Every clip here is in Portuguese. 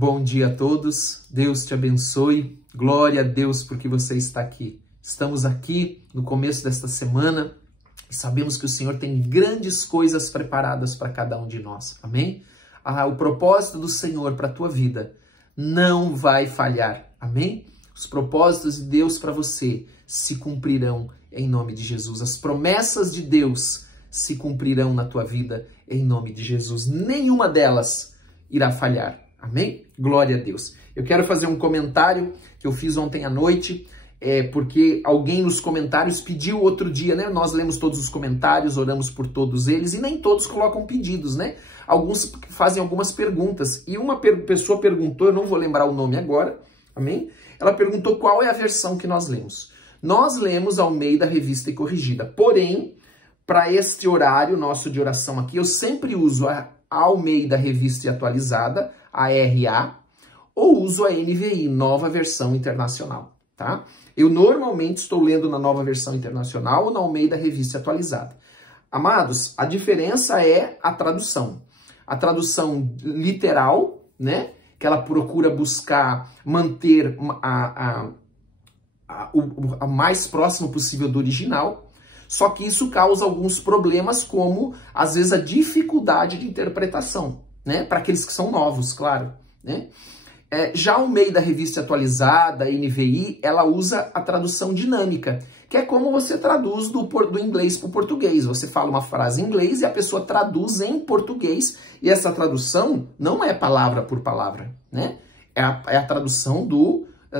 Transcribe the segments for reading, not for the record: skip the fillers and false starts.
Bom dia a todos, Deus te abençoe, glória a Deus porque você está aqui. Estamos aqui no começo desta semana e sabemos que o Senhor tem grandes coisas preparadas para cada um de nós, amém? O propósito do Senhor para a tua vida não vai falhar, amém? Os propósitos de Deus para você se cumprirão em nome de Jesus. As promessas de Deus se cumprirão na tua vida em nome de Jesus. Nenhuma delas irá falhar. Amém? Glória a Deus. Eu quero fazer um comentário que eu fiz ontem à noite, porque alguém nos comentários pediu outro dia, né? Nós lemos todos os comentários, oramos por todos eles e nem todos colocam pedidos, né? Alguns fazem algumas perguntas e uma pessoa perguntou, eu não vou lembrar o nome agora, amém? Ela perguntou qual é a versão que nós lemos. Nós lemos Almeida Revista e Corrigida, porém, para este horário nosso de oração aqui, eu sempre uso a Almeida Revista e Atualizada, a RA, ou uso a NVI, Nova Versão Internacional, tá? Eu normalmente estou lendo na Nova Versão Internacional ou na Almeida Revista Atualizada. Amados, a diferença é a tradução. A tradução literal, né? Que ela procura buscar manter o mais próximo possível do original, só que isso causa alguns problemas, como, às vezes, a dificuldade de interpretação, né? Para aqueles que são novos, claro, né? Já o meio da Revista Atualizada, a NVI, ela usa a tradução dinâmica, que é como você traduz do inglês para o português. Você fala uma frase em inglês e a pessoa traduz em português, e essa tradução não é palavra por palavra, né? É a tradução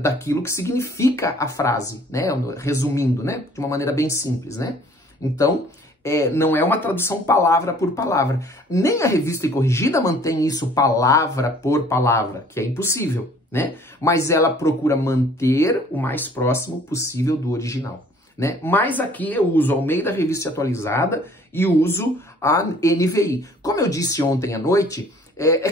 daquilo que significa a frase, né? Resumindo, né? De uma maneira bem simples, né? Então, não é uma tradução palavra por palavra. Nem a Revista e Corrigida mantém isso palavra por palavra, que é impossível, né? Mas ela procura manter o mais próximo possível do original, né? Mas aqui eu uso ao meio da Revista Atualizada e uso a NVI. Como eu disse ontem à noite,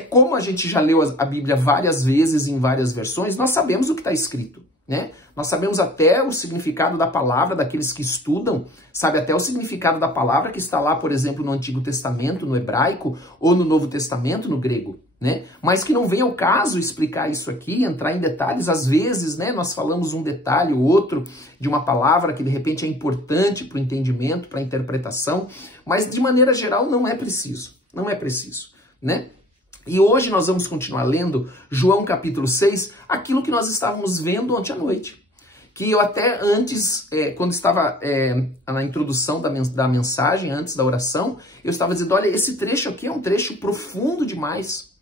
como a gente já leu a Bíblia várias vezes em várias versões, nós sabemos o que está escrito, né? Nós sabemos até o significado da palavra, daqueles que estudam, sabe até o significado da palavra que está lá, por exemplo, no Antigo Testamento, no hebraico, ou no Novo Testamento, no grego, né? Mas que não vem ao caso explicar isso aqui, entrar em detalhes. Às vezes, né, nós falamos um detalhe ou outro de uma palavra que de repente é importante para o entendimento, para a interpretação, mas de maneira geral não é preciso, né? E hoje nós vamos continuar lendo João capítulo 6, aquilo que nós estávamos vendo ontem à noite. Que eu até antes, quando estava na introdução da mensagem, antes da oração, eu estava dizendo, olha, esse trecho aqui é um trecho profundo demais.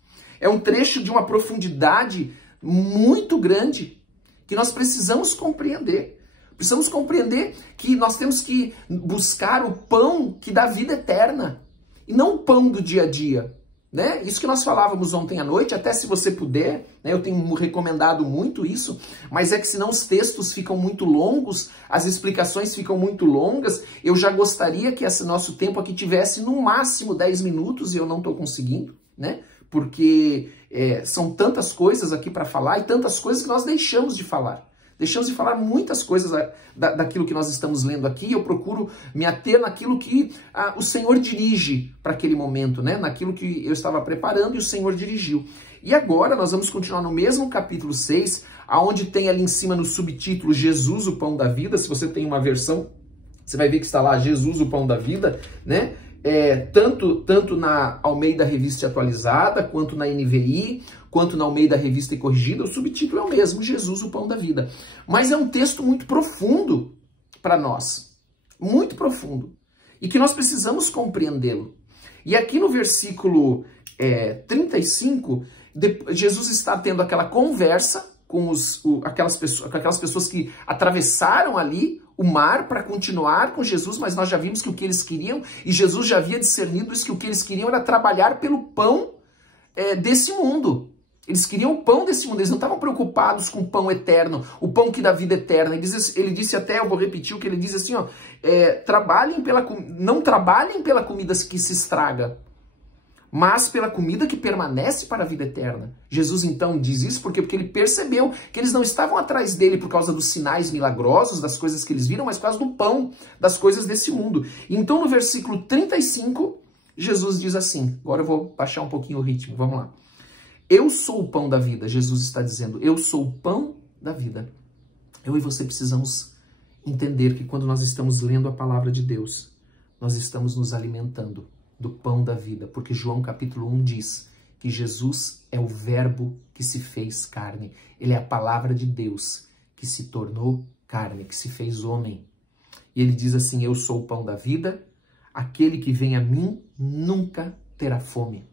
É um trecho de uma profundidade muito grande, que nós precisamos compreender. Precisamos compreender que nós temos que buscar o pão que dá vida eterna, e não o pão do dia a dia. Né? Isso que nós falávamos ontem à noite, até se você puder, né? Eu tenho recomendado muito isso, mas é que senão os textos ficam muito longos, as explicações ficam muito longas. Eu já gostaria que esse nosso tempo aqui tivesse no máximo 10 minutos e eu não estou conseguindo, né? Porque são tantas coisas aqui para falar e tantas coisas que nós deixamos de falar. Deixamos de falar muitas coisas daquilo que nós estamos lendo aqui. Eu procuro me ater naquilo que o Senhor dirige para aquele momento, né? Naquilo que eu estava preparando e o Senhor dirigiu. E agora nós vamos continuar no mesmo capítulo 6, aonde tem ali em cima no subtítulo Jesus, o pão da vida. Se você tem uma versão, você vai ver que está lá Jesus, o pão da vida, né? Tanto na Almeida Revista Atualizada, quanto na NVI, quanto na Almeida Revista e Corrigida, o subtítulo é o mesmo, Jesus, o pão da vida. Mas é um texto muito profundo para nós, muito profundo, e que nós precisamos compreendê-lo. E aqui no versículo 35, Jesus está tendo aquela conversa com aquelas pessoas que atravessaram ali o mar para continuar com Jesus, mas nós já vimos que o que eles queriam, e Jesus já havia discernido isso, que o que eles queriam era trabalhar pelo pão desse mundo. Eles queriam o pão desse mundo, eles não estavam preocupados com o pão eterno, o pão que dá vida eterna. Ele disse até, eu vou repetir o que ele diz assim, ó, não trabalhem pela comida que se estraga, mas pela comida que permanece para a vida eterna. Jesus então diz isso porque ele percebeu que eles não estavam atrás dele por causa dos sinais milagrosos, das coisas que eles viram, mas por causa do pão, das coisas desse mundo. Então no versículo 35, Jesus diz assim, agora eu vou baixar um pouquinho o ritmo, vamos lá. Eu sou o pão da vida, Jesus está dizendo, eu sou o pão da vida. Eu e você precisamos entender que quando nós estamos lendo a palavra de Deus, nós estamos nos alimentando do pão da vida, porque João capítulo 1 diz que Jesus é o verbo que se fez carne. Ele é a palavra de Deus que se tornou carne, que se fez homem. E ele diz assim, eu sou o pão da vida, aquele que vem a mim nunca terá fome.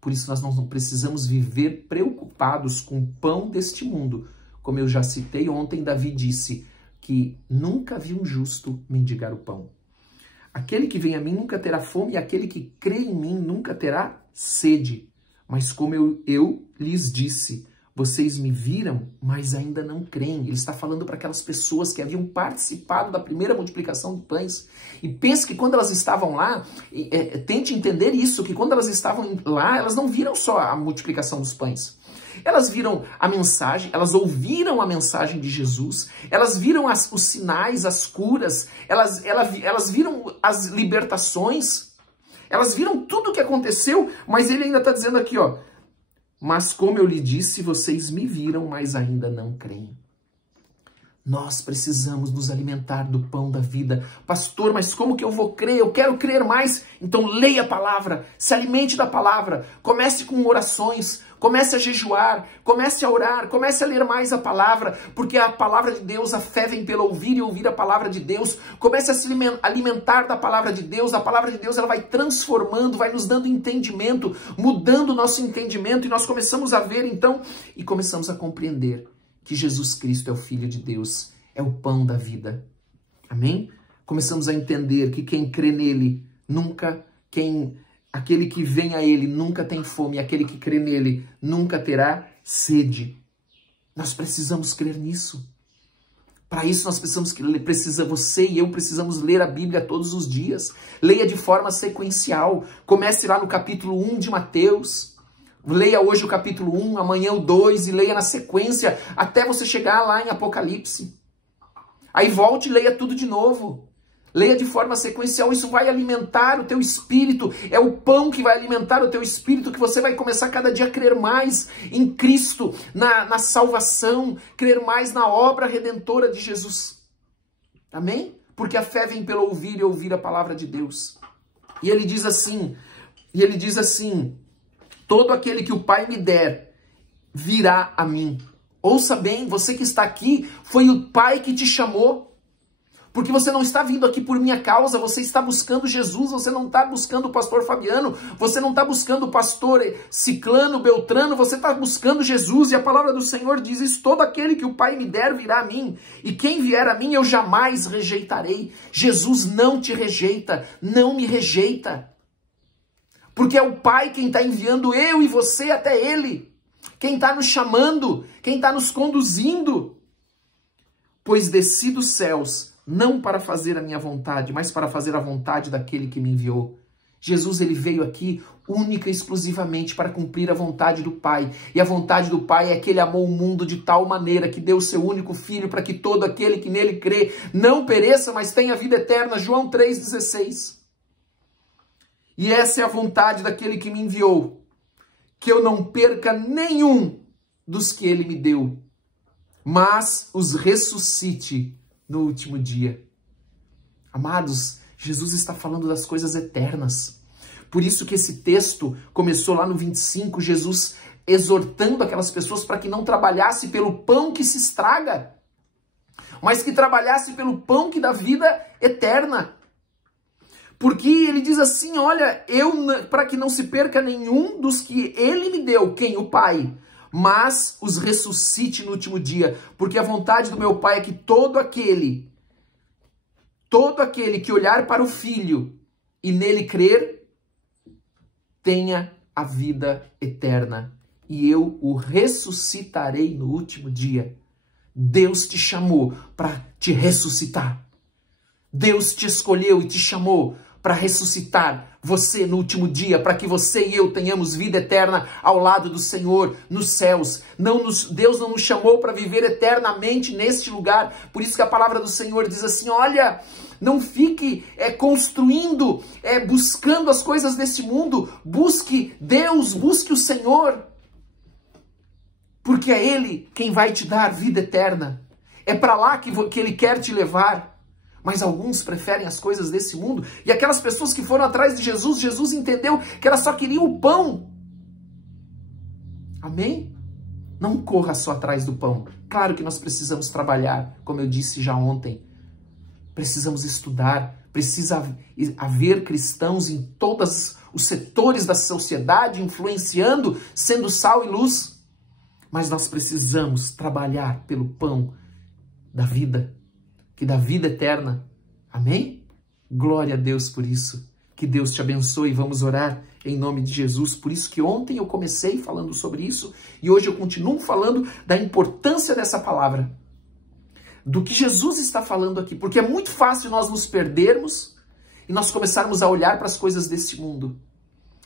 Por isso nós não precisamos viver preocupados com o pão deste mundo. Como eu já citei ontem, Davi disse que nunca vi um justo mendigar o pão. Aquele que vem a mim nunca terá fome e aquele que crê em mim nunca terá sede. Mas como eu lhes disse, vocês me viram, mas ainda não creem. Ele está falando para aquelas pessoas que haviam participado da primeira multiplicação de pães. E pense que quando elas estavam lá, tente entender isso, que quando elas estavam lá, elas não viram só a multiplicação dos pães. Elas viram a mensagem, elas ouviram a mensagem de Jesus, elas viram os sinais, as curas, elas viram as libertações, elas viram tudo o que aconteceu, mas ele ainda está dizendo aqui, ó, mas como eu lhe disse, vocês me viram, mas ainda não creem. Nós precisamos nos alimentar do pão da vida. Pastor, mas como que eu vou crer? Eu quero crer mais. Então leia a palavra, se alimente da palavra. Comece com orações, comece a jejuar, comece a orar, comece a ler mais a palavra, porque a palavra de Deus, a fé vem pelo ouvir e ouvir a palavra de Deus. Comece a se alimentar da palavra de Deus. A palavra de Deus ela vai transformando, vai nos dando entendimento, mudando o nosso entendimento e nós começamos a ver então e começamos a compreender que Jesus Cristo é o Filho de Deus, é o pão da vida. Amém? Começamos a entender que quem crê nele aquele que vem a ele nunca tem fome, aquele que crê nele nunca terá sede. Nós precisamos crer nisso. Para isso nós você e eu precisamos ler a Bíblia todos os dias. Leia de forma sequencial. Comece lá no capítulo 1 de Mateus. Leia hoje o capítulo 1, amanhã o 2 e leia na sequência até você chegar lá em Apocalipse. Aí volte e leia tudo de novo. Leia de forma sequencial, isso vai alimentar o teu espírito. É o pão que vai alimentar o teu espírito, que você vai começar cada dia a crer mais em Cristo, na salvação, crer mais na obra redentora de Jesus. Amém? Porque a fé vem pelo ouvir e ouvir a palavra de Deus. E ele diz assim, todo aquele que o Pai me der, virá a mim. Ouça bem, você que está aqui, foi o Pai que te chamou. Porque você não está vindo aqui por minha causa, você está buscando Jesus, você não está buscando o pastor Fabiano, você não está buscando o pastor Ciclano, Beltrano, você está buscando Jesus. E a palavra do Senhor diz isso, todo aquele que o Pai me der virá a mim, e quem vier a mim eu jamais rejeitarei. Jesus não te rejeita, não me rejeita. Porque é o Pai quem está enviando eu e você até Ele. Quem está nos chamando, quem está nos conduzindo. Pois desci dos céus, não para fazer a minha vontade, mas para fazer a vontade daquele que me enviou. Jesus ele veio aqui única e exclusivamente para cumprir a vontade do Pai. E a vontade do Pai é que Ele amou o mundo de tal maneira que deu o seu único Filho para que todo aquele que nele crê não pereça, mas tenha vida eterna. João 3,16. E essa é a vontade daquele que me enviou, que eu não perca nenhum dos que ele me deu, mas os ressuscite no último dia. Amados, Jesus está falando das coisas eternas. Por isso que esse texto começou lá no 25, Jesus exortando aquelas pessoas para que não trabalhasse pelo pão que se estraga, mas que trabalhasse pelo pão que dá vida eterna. Porque ele diz assim, olha, para que não se perca nenhum dos que ele me deu, quem? O Pai, mas os ressuscite no último dia, porque a vontade do meu Pai é que todo aquele que olhar para o Filho e nele crer, tenha a vida eterna, e eu o ressuscitarei no último dia. Deus te chamou para te ressuscitar. Deus te escolheu e te chamou para ressuscitar você no último dia, para que você e eu tenhamos vida eterna ao lado do Senhor, nos céus. Deus não nos chamou para viver eternamente neste lugar. Por isso que a palavra do Senhor diz assim, olha, Não fique construindo, buscando as coisas desse mundo. Busque Deus, busque o Senhor. Porque é Ele quem vai te dar vida eterna. É para lá que Ele quer te levar. Mas alguns preferem as coisas desse mundo. E aquelas pessoas que foram atrás de Jesus, Jesus entendeu que elas só queriam o pão. Amém? Não corra só atrás do pão. Claro que nós precisamos trabalhar, como eu disse já ontem. Precisamos estudar. Precisa haver cristãos em todos os setores da sociedade, influenciando, sendo sal e luz. Mas nós precisamos trabalhar pelo pão da vida, que dá vida eterna. Amém? Glória a Deus por isso. Que Deus te abençoe. Vamos orar em nome de Jesus. Por isso que ontem eu comecei falando sobre isso e hoje eu continuo falando da importância dessa palavra. Do que Jesus está falando aqui. Porque é muito fácil nós nos perdermos e nós começarmos a olhar para as coisas desse mundo,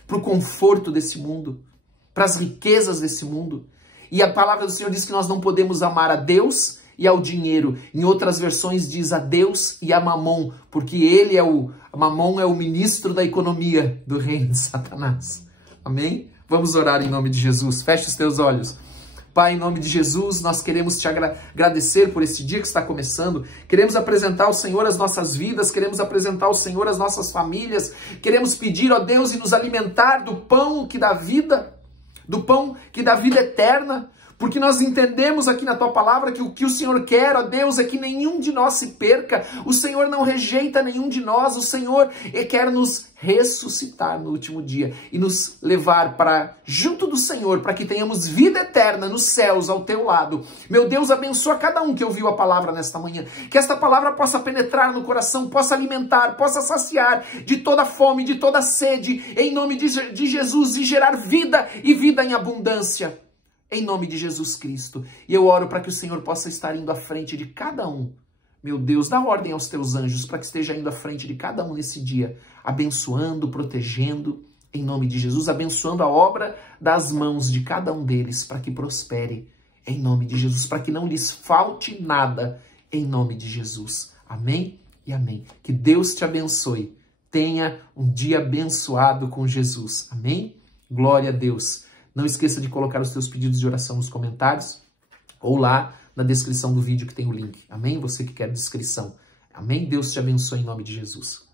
para o conforto desse mundo, para as riquezas desse mundo. E a palavra do Senhor diz que nós não podemos amar a Deus e ao dinheiro. Em outras versões diz a Deus e a Mamon, porque ele Mamon é o ministro da economia do reino de Satanás. Amém? Vamos orar em nome de Jesus. Feche os teus olhos. Pai, em nome de Jesus, nós queremos te agradecer por esse dia que está começando. Queremos apresentar ao Senhor as nossas vidas, queremos apresentar ao Senhor as nossas famílias. Queremos pedir, ó Deus, e nos alimentar do pão que dá vida, do pão que dá vida eterna, porque nós entendemos aqui na tua palavra que o que o Senhor quer, ó Deus, é que nenhum de nós se perca. O Senhor não rejeita nenhum de nós, o Senhor quer nos ressuscitar no último dia e nos levar para junto do Senhor, para que tenhamos vida eterna nos céus ao teu lado. Meu Deus, abençoa cada um que ouviu a palavra nesta manhã, que esta palavra possa penetrar no coração, possa alimentar, possa saciar de toda fome, de toda sede, em nome de Jesus, e gerar vida e vida em abundância. Em nome de Jesus Cristo. E eu oro para que o Senhor possa estar indo à frente de cada um. Meu Deus, dá ordem aos teus anjos para que esteja indo à frente de cada um nesse dia, abençoando, protegendo, em nome de Jesus, abençoando a obra das mãos de cada um deles para que prospere, em nome de Jesus, para que não lhes falte nada, em nome de Jesus. Amém e amém. Que Deus te abençoe. Tenha um dia abençoado com Jesus. Amém? Glória a Deus. Não esqueça de colocar os teus pedidos de oração nos comentários ou lá na descrição do vídeo que tem o link. Amém? Você que quer descrição. Amém? Deus te abençoe em nome de Jesus.